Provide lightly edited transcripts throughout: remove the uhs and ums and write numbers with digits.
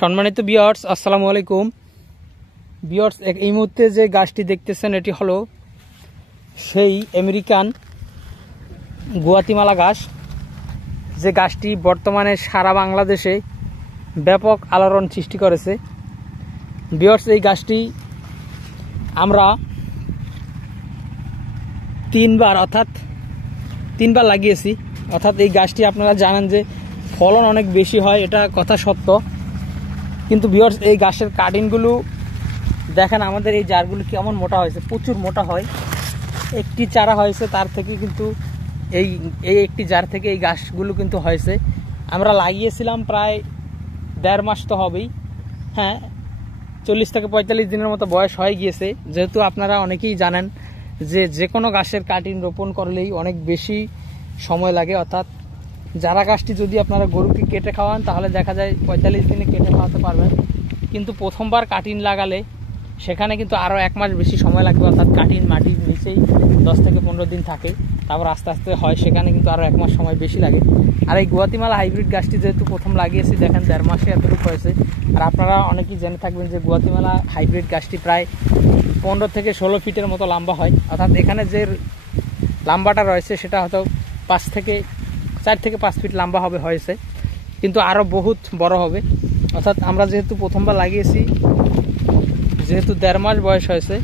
সম্মানিত ভিউয়ার্স, আসসালামু আলাইকুম। ভিউয়ার্স, এই মুহূর্তে যে গাছটি দেখতেছেন এটি হলো সেই আমেরিকান গুয়াতিমালা গাছ, যে গাছটি বর্তমানে সারা বাংলাদেশে ব্যাপক আলোড়ন সৃষ্টি করেছে। ভিউয়ার্স, এই গাছটি আমরা তিনবার লাগিয়েছি। অর্থাৎ এই গাছটি আপনারা জানেন যে ফলন অনেক বেশি হয়, এটা কথা সত্য। কিন্তু ভিউয়ার্স, এই গাছের কাটিংগুলো দেখেন, আমাদের এই জারগুলো কেমন মোটা হয়েছে, প্রচুর মোটা হয়। একটি চারা হয়েছে তার থেকে কিন্তু এই একটি জার থেকে এই গাছগুলো কিন্তু হয়েছে। আমরা লাগিয়েছিলাম প্রায় 1.5 মাস তো হবেই, হ্যাঁ 40 থেকে 45 দিনের মতো বয়স হয়ে গিয়েছে। যেহেতু আপনারা অনেকেই জানেন যে কোনো গাছের কাটিং রোপণ করলেই অনেক বেশি সময় লাগে। অর্থাৎ যারা গাছটি যদি আপনারা গরুকে কেটে খাওয়ান তাহলে দেখা যায় 45 দিনে কেটে খাওয়াতে পারবেন, কিন্তু প্রথমবার কাটিং লাগালে সেখানে কিন্তু আরও 1 মাস বেশি সময় লাগবে। অর্থাৎ কাটিং মাটির নিচেই 10 থেকে 15 দিন থাকে, তারপর আস্তে আস্তে হয়, সেখানে কিন্তু আরও 1 মাস সময় বেশি লাগে। আর এই গুয়াতিমালা হাইব্রিড গাছটি যেহেতু প্রথম লাগিয়েছি, দেখেন 1.5 মাসে এতটুকু হয়েছে। আর আপনারা অনেকেই জেনে থাকবেন যে গুয়াতিমালা হাইব্রিড গাছটি প্রায় 15 থেকে 16 ফিটের মতো লম্বা হয়। অর্থাৎ এখানে যে লম্বাটা রয়েছে সেটা হয়তো 4 থেকে 5 ফিট লম্বা হয়েছে, কিন্তু আরও বহুত বড় হবে। অর্থাৎ আমরা যেহেতু প্রথমবার লাগিয়েছি, যেহেতু 1.5 মাস বয়স হয়েছে,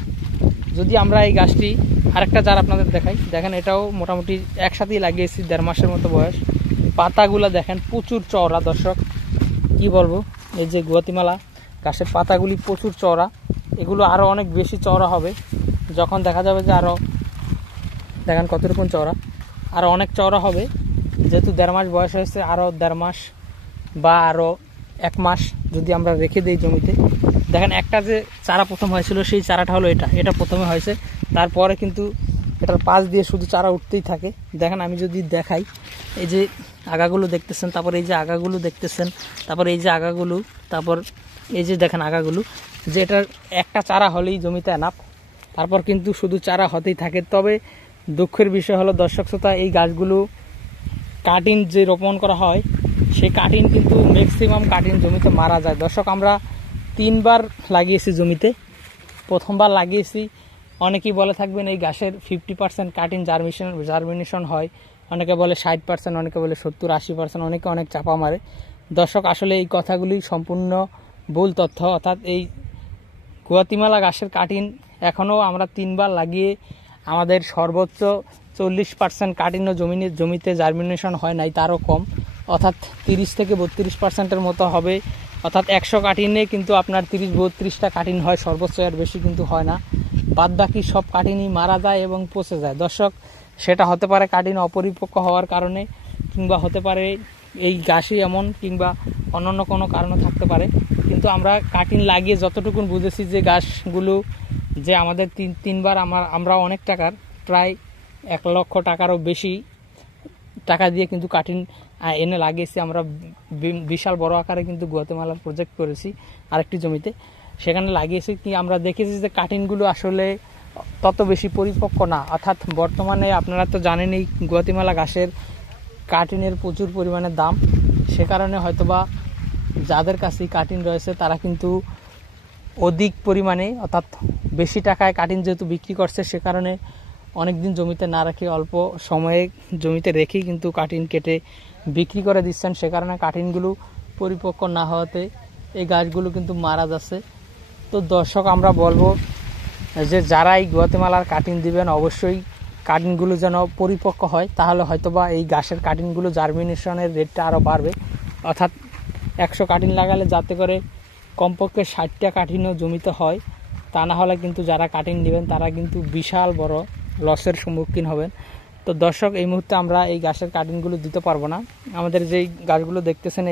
যদি আমরা এই গাছটি আরেকটা জার আপনাদের দেখাই, দেখেন এটাও মোটামুটি একসাথেই লাগিয়েছি, 1.5 মাসের মতো বয়স। পাতাগুলো দেখেন প্রচুর চওড়া। দর্শক কি বলবো, এই যে গুয়াতিমালা গাছের পাতাগুলি প্রচুর চওড়া, এগুলো আরও অনেক বেশি চওড়া হবে যখন দেখা যাবে যে আরও, দেখেন কত রকম চওড়া, আরও অনেক চওড়া হবে। যেহেতু 1.5 মাস বয়স হয়েছে, আরও 1.5 মাস বা আরও 1 মাস যদি আমরা রেখে দিই জমিতে, দেখেন একটা যে চারা প্রথম হয়েছিল সেই চারাটা হলো এটা প্রথমে হয়েছে। তারপরে কিন্তু এটার পাশ দিয়ে শুধু চারা উঠতেই থাকে। দেখেন আমি যদি দেখাই, এই যে আগাগুলো দেখতেছেন, তারপর এই যে আগাগুলো দেখতেছেন, তারপর এই যে আগাগুলো, তারপর এই যে দেখেন আগাগুলো, যে এটার একটা চারা হলেই জমিতে এনাফ, তারপর কিন্তু শুধু চারা হতেই থাকে। তবে দুঃখের বিষয় হলো দর্শক শ্রোতা, এই গাছগুলো কাটিং যে রোপণ করা হয় সেই কাটিং কিন্তু ম্যাক্সিমাম কাটিং জমিতে মারা যায়। দর্শক, আমরা 3বার লাগিয়েছি জমিতে। প্রথমবার লাগিয়েছি, অনেকেই বলে থাকবেন এই গাছের 50% কাটিং জার্মিনেশন হয়, অনেকে বলে 60%, অনেকে বলে 70-80%, অনেকে অনেক চাপা মারে। দর্শক, আসলে এই কথাগুলি সম্পূর্ণ ভুল তথ্য। অর্থাৎ এই গুয়াতিমালা গাছের কাটিং এখনও আমরা 3বার লাগিয়ে আমাদের সর্বোচ্চ 40% কাটিংও জমিতে জার্মিনেশন হয় নাই, তারও কম। অর্থাৎ 30 থেকে 32%-এর মতো হবে। অর্থাৎ 100 কাটিংয়ে কিন্তু আপনার 30-32টা কাটিং হয় সর্বোচ্চ, এর বেশি কিন্তু হয় না। বাদ বাকি সব কাটিংই মারা যায় এবং পচে যায়। দর্শক, সেটা হতে পারে কাটিং অপরিপক্ক হওয়ার কারণে, কিংবা হতে পারে এই গাছই এমন, কিংবা অন্যান্য কোনো কারণও থাকতে পারে। কিন্তু আমরা কাটিং লাগিয়ে যতটুকু বুঝেছি যে গাছগুলো যে আমাদের তিনবার আমরা অনেক টাকার, প্রায় 1 লক্ষ টাকারও বেশি টাকা দিয়ে কিন্তু কাটিং এনে লাগিয়েছি। আমরা বিশাল বড় আকারে কিন্তু গুয়াতিমালার প্রজেক্ট করেছি আরেকটি জমিতে, সেখানে লাগিয়েছি। কি আমরা দেখেছি যে কাটিংগুলো আসলে তত বেশি পরিপক্ক না। অর্থাৎ বর্তমানে আপনারা তো জানেনই গুয়াতিমালা গাছের কাটিংয়ের প্রচুর পরিমাণে দাম, সে কারণে হয়তোবা যাদের কাছে কাটিং রয়েছে তারা কিন্তু অধিক পরিমাণে, অর্থাৎ বেশি টাকায় কাটিং যেহেতু বিক্রি করছে, সে কারণে অনেক দিন জমিতে না রেখে অল্প সময়ে জমিতে রেখেই কিন্তু কাটিং কেটে বিক্রি করে দিচ্ছেন। সে কারণে কাটিংগুলো পরিপক্ক না হওয়াতে এই গাছগুলো কিন্তু মারা যাচ্ছে। তো দর্শক, আমরা বলবো যে যারা এই গুয়াতিমালার কাটিং দিবেন, অবশ্যই কাটিংগুলো যেন পরিপক্ক হয়, তাহলে হয়তোবা এই গাছের কাটিংগুলো জার্মিনেশনের রেটটা আরও বাড়বে। অর্থাৎ 100 কাটিং লাগালে যাতে করে কমপক্ষে 60টা কাটিংও জমিতে হয়, তা না হলে কিন্তু যারা কাটিং নেবেন তারা কিন্তু বিশাল বড় লসের সম্মুখীন হবেন। তো দর্শক, এই মুহূর্তে আমরা এই গাছের কাটিংগুলো দিতে পারবো না। আমাদের যেই গাছগুলো দেখতেছেন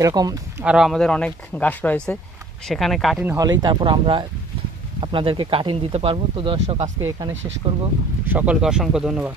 এরকম আরও আমাদের অনেক গাছ রয়েছে, সেখানে কাটিং হলেই তারপর আমরা আপনাদেরকে কাটিং দিতে পারবো। তো দর্শক, আজকে এখানে শেষ করব। সকলকে অসংখ্য ধন্যবাদ।